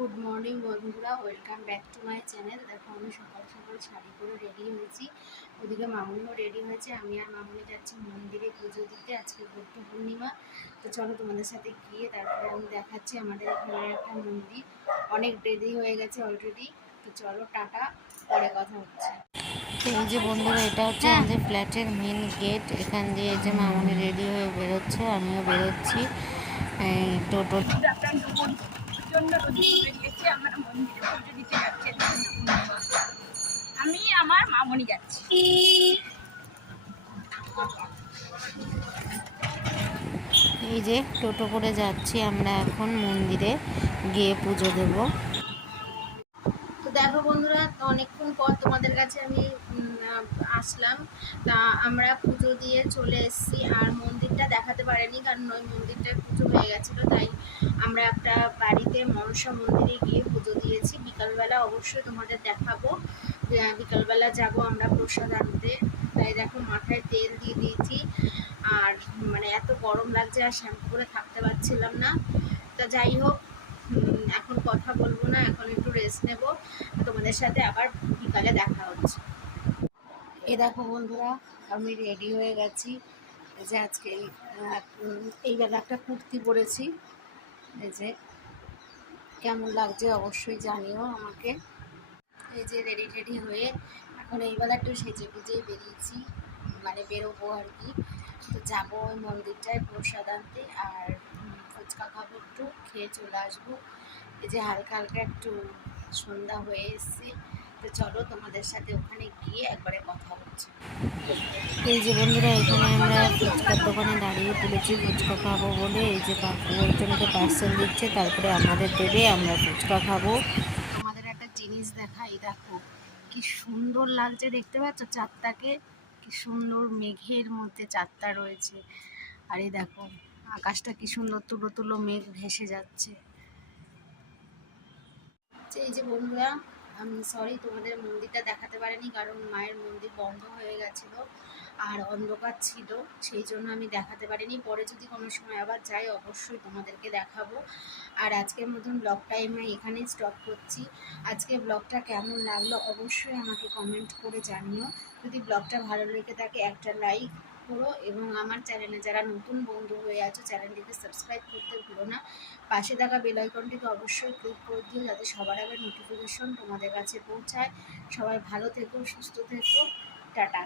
Good morning বন্ধুরা, welcome back to my channel. দেখো আমি সকাল সকাল শাড়ি পরে রেডি হয়েছি, ওদিকে মামুনিও রেডি হয়েছে। আমি আর মামুনি যাচ্ছি মন্দিরে পুজো দিতে, আজকে বুদ্ধ পূর্ণিমা। তো চলো তোমাদের সাথে গিয়ে তারপরে আমি দেখাচ্ছি আমাদের এখানে একটা মন্দির। অনেক দেরি হয়ে গেছে অলরেডি, তো চলো টাটা, পরে কথা হচ্ছে। এই যে বন্ধুরা, এটা হচ্ছে আমাদের ফ্ল্যাটের মেন গেট। এখান দিয়ে যে মামুনি রেডি হয়ে বেরোচ্ছে, আমিও বেরোচ্ছি। এই টোটো আমি আমার মামনি যাচ্ছি। এই যে টোটো করে যাচ্ছি আমরা এখন মন্দিরে গিয়ে পুজো দেব। তো দেখো বন্ধুরা, অনেকক্ষণ পর তোমাদের কাছে আমি আসলাম। তা আমরা পুজো দিয়ে চলে এসেছি, আর মন্দিরটা দেখাতে পারিনি কারণ ওই মন্দিরটায় পুজো হয়ে গেছিলো, তাই আমরা একটা বাড়িতে মনসা মন্দিরে গিয়ে পুজো দিয়েছি। বিকালবেলা অবশ্যই তোমাদের দেখাবো, বিকালবেলা যাব আমরা প্রসাদ আনতে। তাই দেখো মাথায় তেল দিয়ে দিয়েছি, আর মানে এত গরম লাগছে আর শ্যাম্পু করে থাকতে পারছিলাম না। তা যাই হোক, এখন কথা বলবো না, এখন একটু রেস্ট নেব। তোমাদের সাথে আবার বিকালে দেখা হচ্ছে। এ দেখো বন্ধুরা, আমি রেডি হয়ে গেছি। এই যে আজকে এইবেলা একটা কুর্তি পরেছি। এই যে কেমন লাগছে অবশ্যই জানিও আমাকে। এই যে রেডি টেডি হয়ে এখন এইবেলা একটু সেজে গুজেই বেরিয়েছি, মানে বেরোবো আর কি। তো যাবো ওই মন্দিরটায় প্রসাদ আনতে, আর ফুচকা খাবো, একটু খেয়ে চলে আসবো। এই যে হালকা হালকা একটু সন্ধ্যা হয়ে এসছে, তো চলো তোমাদের সাথে ওখানে গিয়ে একবারে কথা হচ্ছে। এই যে বন্ধুরা, এখানে আমরা ফুচকার দোকানে দাঁড়িয়ে পড়েছি ফুচকা খাবো বলে। এই যে কাকু একজনকে পার্সেল দিচ্ছে, তারপরে আমাদের দেবে, আমরা ফুচকা খাবো। তোমাদের একটা জিনিস দেখাই, দেখো কি সুন্দর লাগছে, দেখতে পাচ্ছ চাঁদটাকে? কি সুন্দর মেঘের মধ্যে চাঁদটা রয়েছে, আর এই দেখো আকাশটা কি সুন্দর তুলো তুলো মেঘ ভেসে যাচ্ছে। এই যে বন্ধুরা, আমি সরি তোমাদের মন্দিরটা দেখাতে পারিনি কারণ মায়ের মন্দির বন্ধ হয়ে গেছিল আর অন্ধকার ছিল, সেই জন্য আমি দেখাতে পারিনি। পরে যদি কোনো সময় আবার যাই অবশ্যই তোমাদেরকে দেখাবো। আর আজকের মতন ব্লগটা আমি এখানেই স্টপ করছি। আজকে ব্লগটা কেমন লাগলো অবশ্যই আমাকে কমেন্ট করে জানিও। যদি ব্লগটা ভালো লেগে থাকে একটা লাইক করো, এবং আমার চ্যানেলে যারা নতুন বন্ধু হয়ে আছো চ্যানেলটিকে সাবস্ক্রাইব করতে ভুলো না। পাশে থাকা বেল আইকনটিকে অবশ্যই ক্লিক করে দিও যাতে সবার আগে নোটিফিকেশন তোমাদের কাছে পৌঁছায়। সবাই ভালো থেকো, সুস্থ থেকো, টাটা।